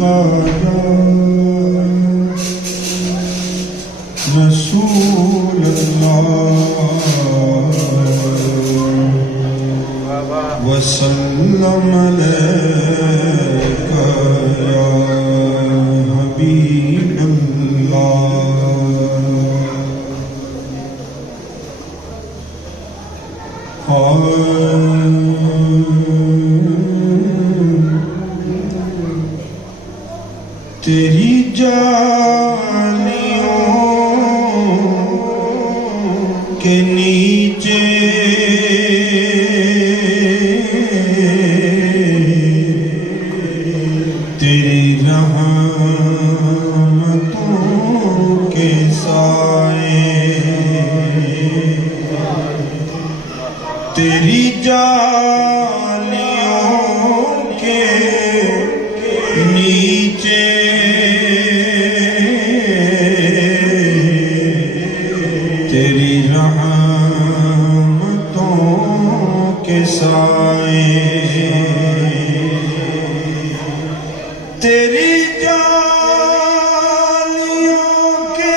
का रसूल अल्लाह वसल्लम अलैका या हबीब तेरी जालियों के नीचे तेरी रहमतों के साए तेरी जालियों के नीचे तेरी रहमतों के साए तेरी जालियों के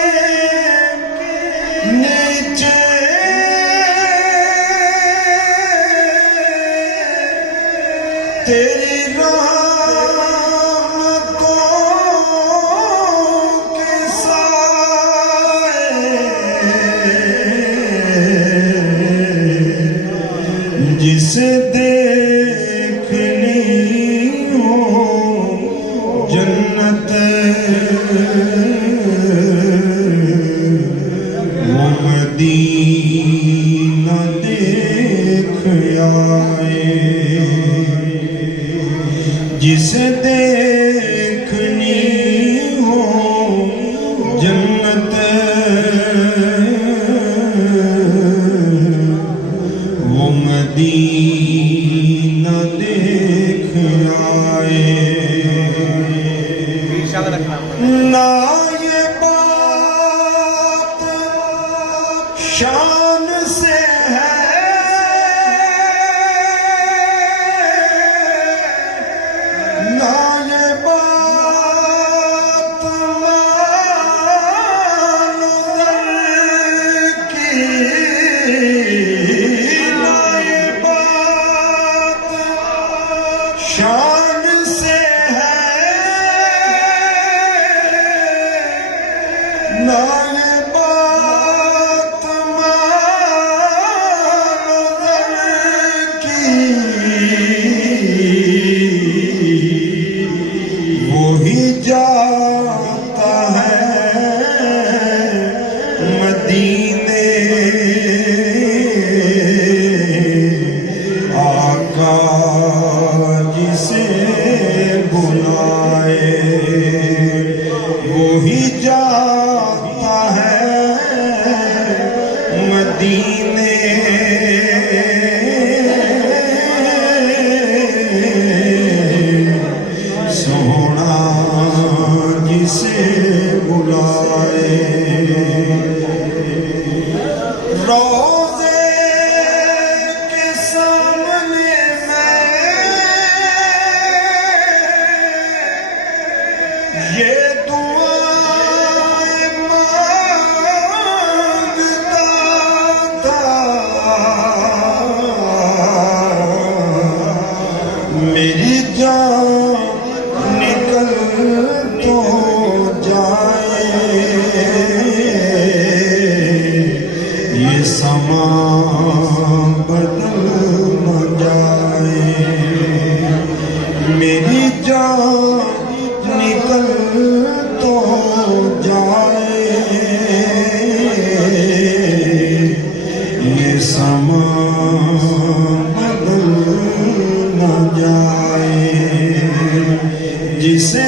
नीचे तेरी जिसे देखनी हो जन्नत वो मदीना देख आए जिसे देखनी हो जन्नत वो मदीना देख आए ना ये बात शान से है ना ये बात मानदर की शान से है ना ये बात मानदर की वो ही जाता है मदीने आका जिसे बुलाए वो ही जाता है मदीने सोना जिसे बुलाए रोज़े के सामने ये दुआएं मांगता था मेरी जान निकल तो जाए ये समा बदल न जाए मेरी जान निकल तो जाए ये समा बदल न जाए जिसे